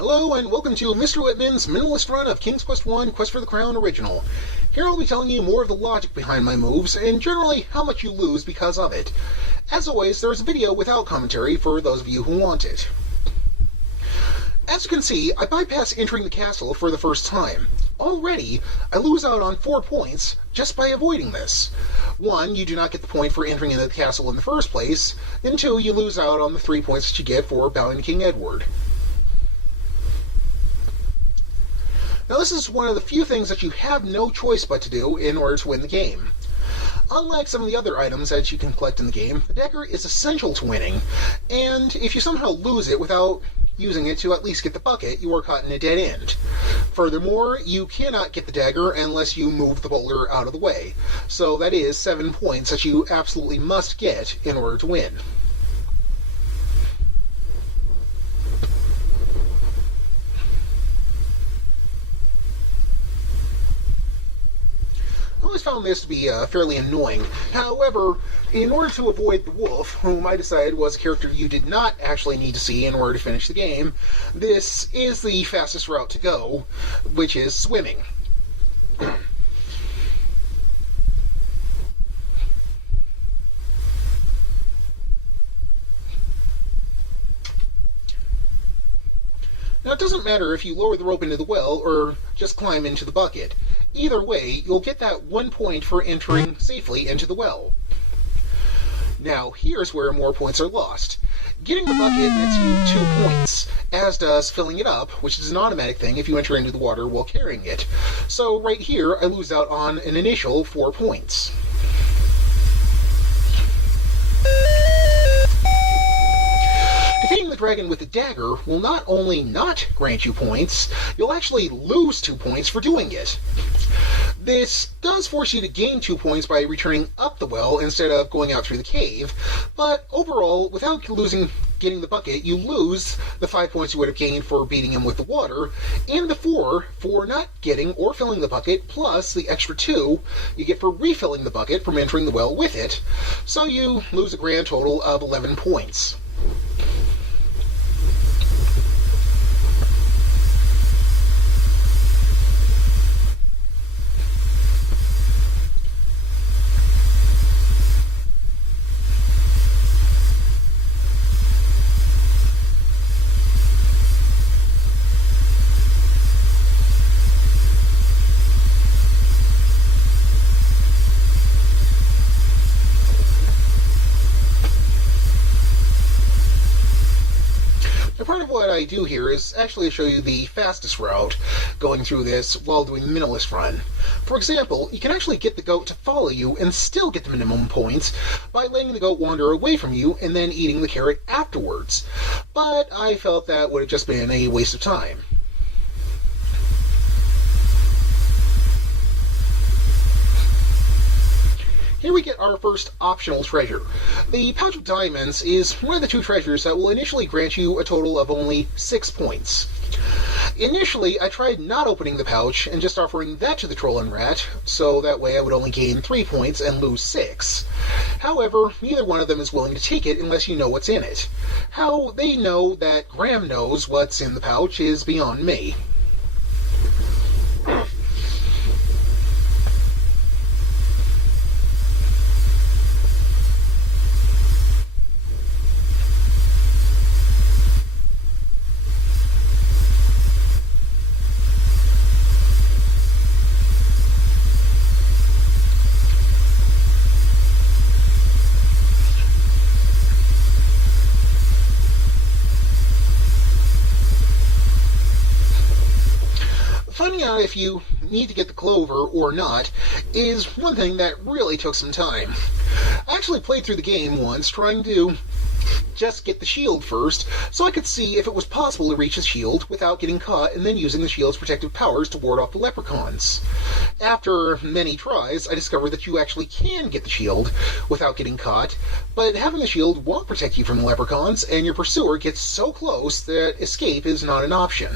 Hello and welcome to Mr. Whitman's Minimalist run of King's Quest I Quest for the Crown Original. Here I'll be telling you more of the logic behind my moves, and generally how much you lose because of it. As always, there is a video without commentary for those of you who want it. As you can see, I bypass entering the castle for the first time. Already, I lose out on 4 points just by avoiding this. 1, you do not get the point for entering into the castle in the first place, and 2, you lose out on the 3 points that you get for bowing to King Edward. Now this is one of the few things that you have no choice but to do in order to win the game. Unlike some of the other items that you can collect in the game, the dagger is essential to winning, and if you somehow lose it without using it to at least get the bucket, you are caught in a dead end. Furthermore, you cannot get the dagger unless you move the boulder out of the way, so that is 7 points that you absolutely must get in order to win. I always found this to be fairly annoying. However, in order to avoid the wolf, whom I decided was a character you did not actually need to see in order to finish the game, this is the fastest route to go, which is swimming. Now, it doesn't matter if you lower the rope into the well or just climb into the bucket. Either way, you'll get that 1 point for entering safely into the well. Now, here's where more points are lost. Getting the bucket nets you 2 points, as does filling it up, which is an automatic thing if you enter into the water while carrying it. So right here, I lose out on an initial 4 points. Defeating the dragon with the dagger will not only not grant you points, you'll actually lose 2 points for doing it. This does force you to gain 2 points by returning up the well instead of going out through the cave, but overall, without getting the bucket, you lose the 5 points you would have gained for beating him with the water, and the 4 for not getting or filling the bucket, plus the extra 2 you get for refilling the bucket from entering the well with it, so you lose a grand total of 11 points. Part of what I do here is actually show you the fastest route going through this while doing the Minimalist run. For example, you can actually get the goat to follow you and still get the minimum points by letting the goat wander away from you and then eating the carrot afterwards. But I felt that would have just been a waste of time. Here we get our first optional treasure. The Pouch of Diamonds is one of the 2 treasures that will initially grant you a total of only 6 points. Initially, I tried not opening the pouch and just offering that to the troll and rat, so that way I would only gain 3 points and lose 6. However, neither one of them is willing to take it unless you know what's in it. How they know that Graham knows what's in the pouch is beyond me. Finding out if you need to get the clover or not is one thing that really took some time. I actually played through the game once trying to just get the shield first, so I could see if it was possible to reach the shield without getting caught and then using the shield's protective powers to ward off the leprechauns. After many tries, I discovered that you actually can get the shield without getting caught, but having the shield won't protect you from the leprechauns, and your pursuer gets so close that escape is not an option.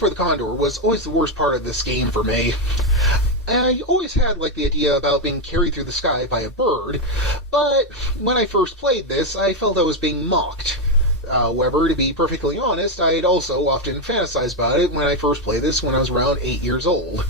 for the Condor was always the worst part of this game for me. I always had the idea about being carried through the sky by a bird, but when I first played this, I felt I was being mocked. However, to be perfectly honest, I'd also often fantasized about it when I first played this when I was around 8 years old.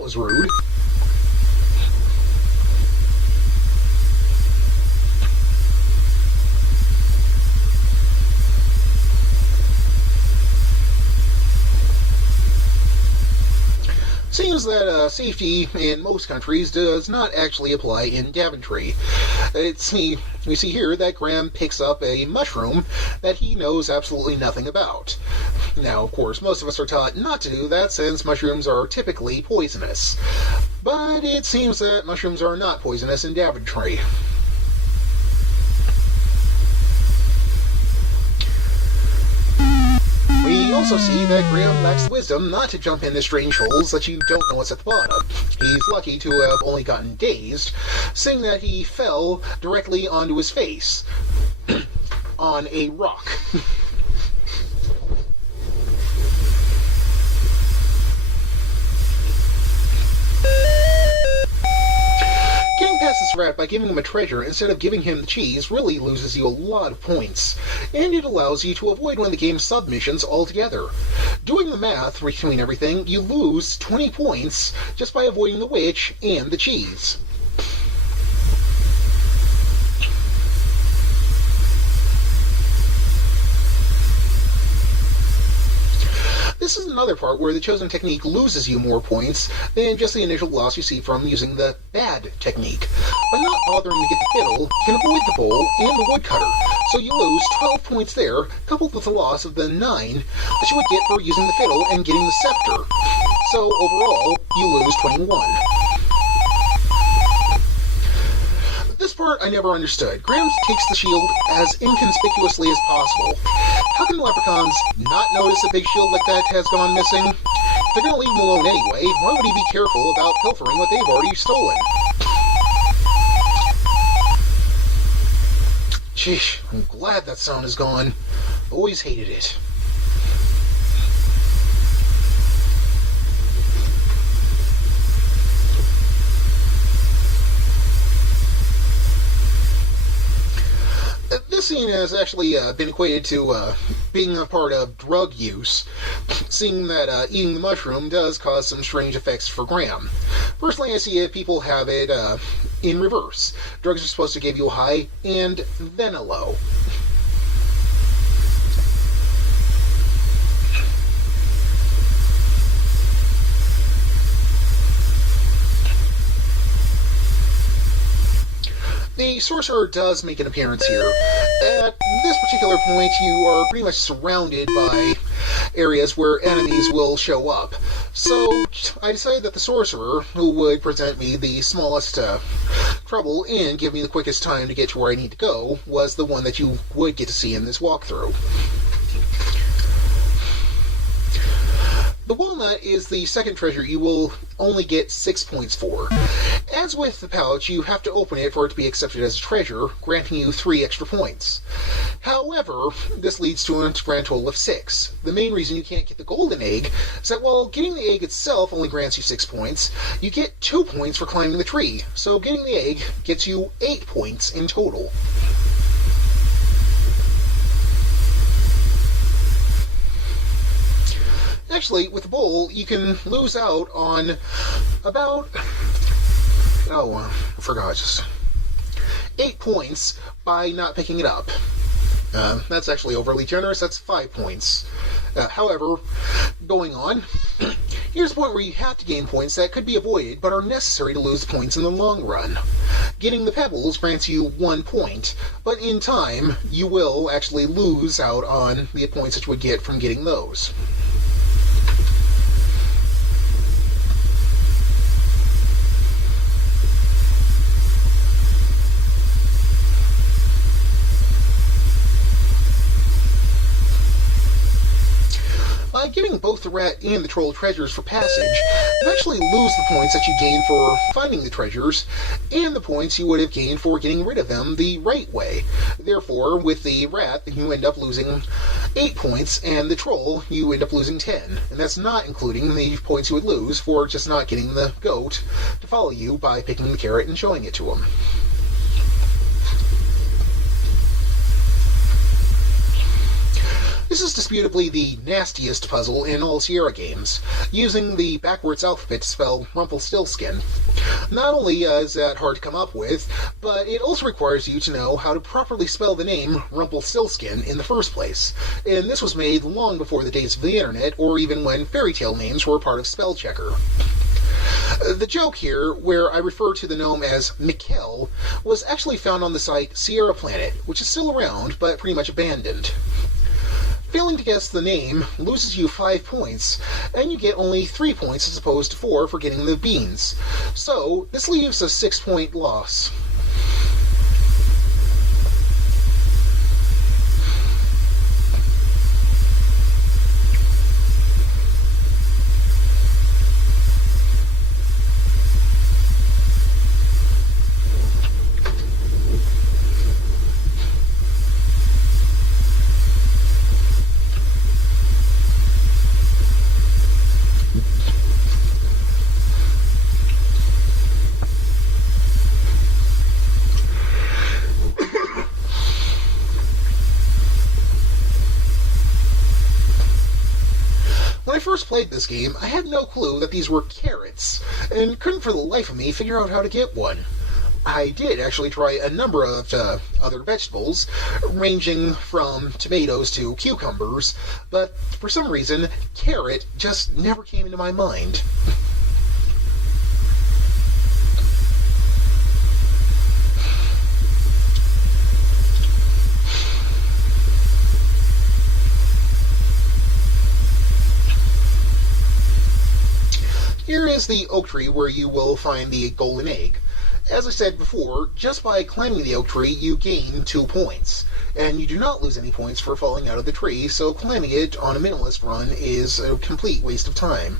Was rude. Seems that safety in most countries does not actually apply in Daventry. We see here that Graham picks up a mushroom that he knows absolutely nothing about. Now, of course, most of us are taught not to do that since mushrooms are typically poisonous. But it seems that mushrooms are not poisonous in Daventry. We also see that Graham lacks the wisdom not to jump into strange holes that you don't know what's at the bottom. He's lucky to have only gotten dazed, seeing that he fell directly onto his face on a rock. Getting past this rat by giving him a treasure instead of giving him the cheese really loses you a lot of points, and it allows you to avoid one of the game's submissions altogether. Doing the math between everything, you lose 20 points just by avoiding the witch and the cheese. This is another part where the chosen technique loses you more points than just the initial loss you see from using the bad technique. By not bothering to get the fiddle, you can avoid the bowl and the woodcutter, so you lose 12 points there, coupled with the loss of the 9 that you would get for using the fiddle and getting the scepter. So overall, you lose 21. This part I never understood. Graham takes the shield as inconspicuously as possible. How can the leprechauns not notice a big shield like that has gone missing? If they're going to leave him alone anyway, why would he be careful about pilfering what they've already stolen? Sheesh, I'm glad that sound is gone. Always hated it. This scene has actually been equated to being a part of drug use, seeing that eating the mushroom does cause some strange effects for Graham. Personally, I see it, people have it in reverse. Drugs are supposed to give you a high and then a low. The sorcerer does make an appearance here. At this particular point, you are pretty much surrounded by areas where enemies will show up. So I decided that the sorcerer, who would present me the smallest trouble and give me the quickest time to get to where I need to go, was the one that you would get to see in this walkthrough. The walnut is the second treasure you will only get 6 points for. As with the pouch, you have to open it for it to be accepted as a treasure, granting you 3 extra points. However, this leads to a grand total of 6. The main reason you can't get the golden egg is that while getting the egg itself only grants you 6 points, you get 2 points for climbing the tree, so getting the egg gets you 8 points in total. Actually, with the bowl, you can lose out on about, I forgot, just 8 points by not picking it up. That's actually overly generous, that's 5 points. However, going on, here's a point where you have to gain points that could be avoided, but are necessary to lose points in the long run. Getting the pebbles grants you 1 point, but in time, you will actually lose out on the points that you would get from getting those. giving both the rat and the troll treasures for passage, you actually lose the points that you gained for finding the treasures, and the points you would have gained for getting rid of them the right way. Therefore, with the rat, you end up losing 8 points, and the troll, you end up losing 10. And that's not including the points you would lose for just not getting the goat to follow you by picking the carrot and showing it to him. This is disputably the nastiest puzzle in all Sierra games, using the backwards alphabet to spell Rumpelstiltskin. Not only is that hard to come up with, but it also requires you to know how to properly spell the name Rumpelstiltskin in the first place, and this was made long before the days of the internet, or even when fairy tale names were a part of spell checker. The joke here, where I refer to the gnome as Mikkel, was actually found on the site Sierra Planet, which is still around, but pretty much abandoned. Failing to guess the name loses you 5 points, and you get only 3 points as opposed to 4 for getting the beans. So, this leaves a 6-point loss. When I first played this game, I had no clue that these were carrots, and couldn't for the life of me figure out how to get one. I did actually try a number of other vegetables, ranging from tomatoes to cucumbers, but for some reason, carrot just never came into my mind. Here is the oak tree where you will find the golden egg. As I said before, just by climbing the oak tree you gain 2 points, and you do not lose any points for falling out of the tree, so climbing it on a minimalist run is a complete waste of time.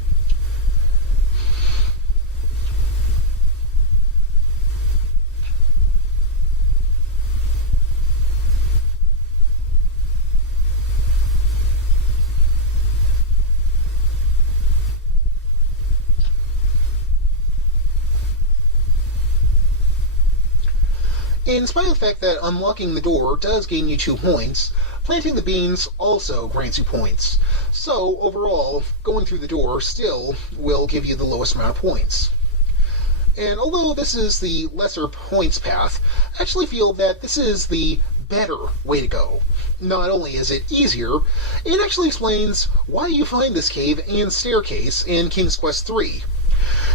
In spite of the fact that unlocking the door does gain you 2 points, planting the beans also grants you points. So, overall, going through the door still will give you the lowest amount of points. And although this is the lesser points path, I actually feel that this is the better way to go. Not only is it easier, it actually explains why you find this cave and staircase in King's Quest III.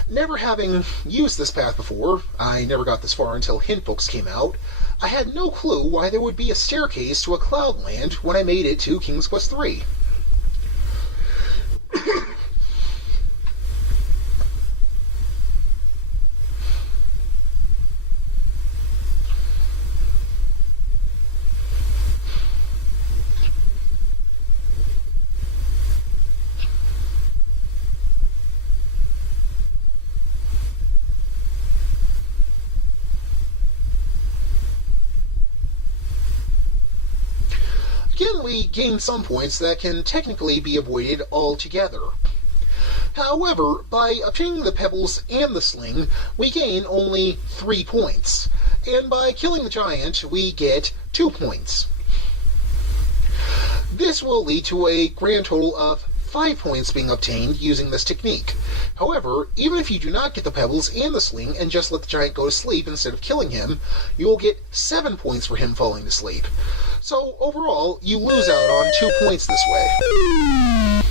Never having used this path before, I never got this far until hint books came out, I had no clue why there would be a staircase to a Cloudland when I made it to King's Quest III. Again, we gain some points that can technically be avoided altogether. However, by obtaining the pebbles and the sling, we gain only 3 points, and by killing the giant, we get 2 points. This will lead to a grand total of 5 points being obtained using this technique. However, even if you do not get the pebbles and the sling and just let the giant go to sleep instead of killing him, you will get 7 points for him falling to sleep. So overall, you lose out on 2 points this way.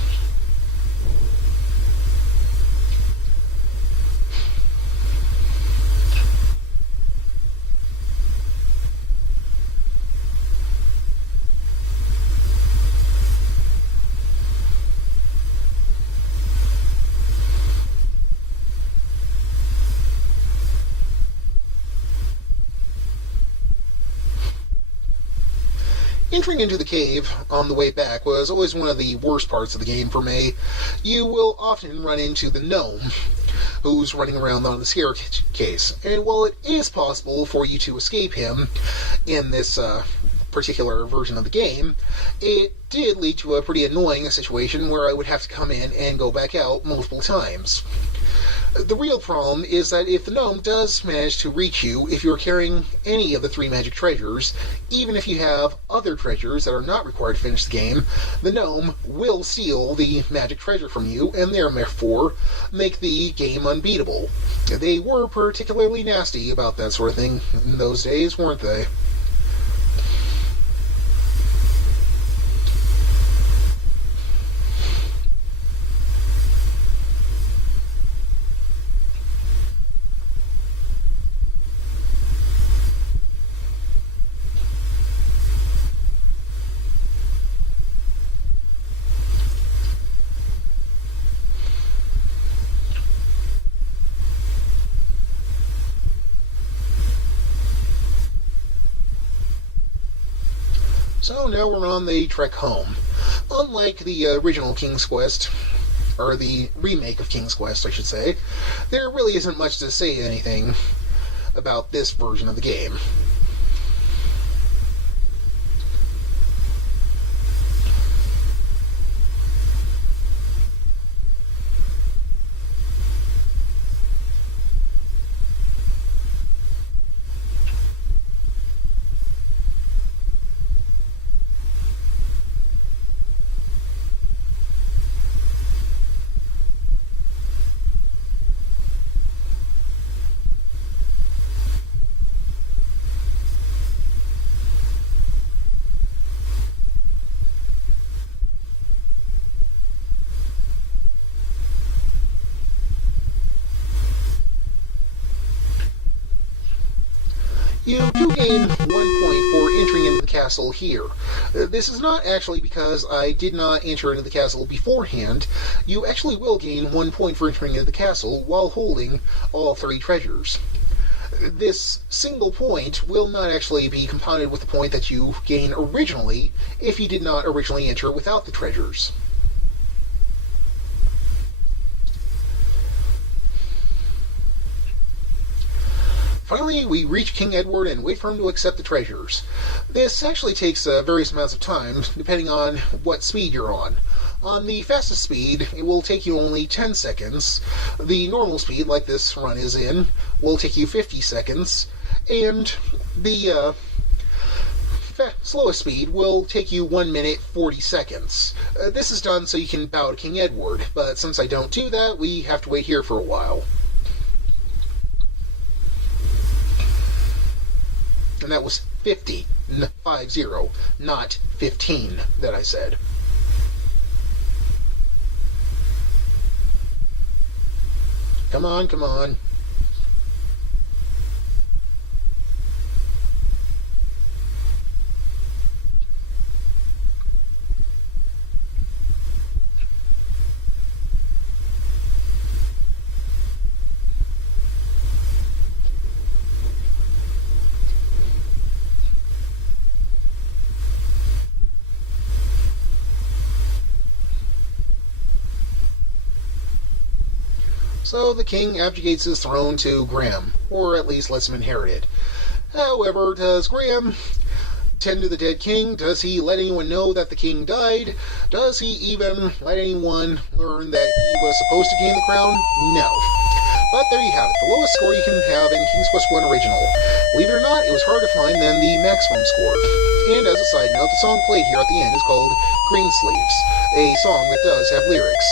Entering into the cave on the way back was always one of the worst parts of the game for me. You will often run into the gnome, who's running around on the staircase, and while it is possible for you to escape him in this particular version of the game, it did lead to a pretty annoying situation where I would have to come in and go back out multiple times. The real problem is that if the gnome does manage to reach you, if you're carrying any of the 3 magic treasures, even if you have other treasures that are not required to finish the game, the gnome will steal the magic treasure from you, and therefore make the game unbeatable. They were particularly nasty about that sort of thing in those days, weren't they? So now we're on the trek home. Unlike the original King's Quest, or the remake of King's Quest, I should say, there really isn't much to say anything about this version of the game. You do gain 1 point for entering into the castle here. This is not actually because I did not enter into the castle beforehand. You actually will gain 1 point for entering into the castle while holding all 3 treasures. This single point will not actually be compounded with the point that you gain originally if you did not originally enter without the treasures. Finally, we reach King Edward and wait for him to accept the treasures. This actually takes various amounts of time, depending on what speed you're on. On the fastest speed, it will take you only 10 seconds. The normal speed, like this run is in, will take you 50 seconds. And the slowest speed will take you 1 minute 40 seconds. This is done so you can bow to King Edward, but since I don't do that, we have to wait here for a while. And that was 50, not 15 that I said. Come on, come on. So the king abdicates his throne to Graham, or at least lets him inherit it. However, does Graham tend to the dead king? Does he let anyone know that the king died? Does he even let anyone learn that he was supposed to gain the crown? No. But there you have it, the lowest score you can have in King's Quest I Original. Believe it or not, it was harder to find than the maximum score. And as a side note, the song played here at the end is called Green Sleeves, a song that does have lyrics.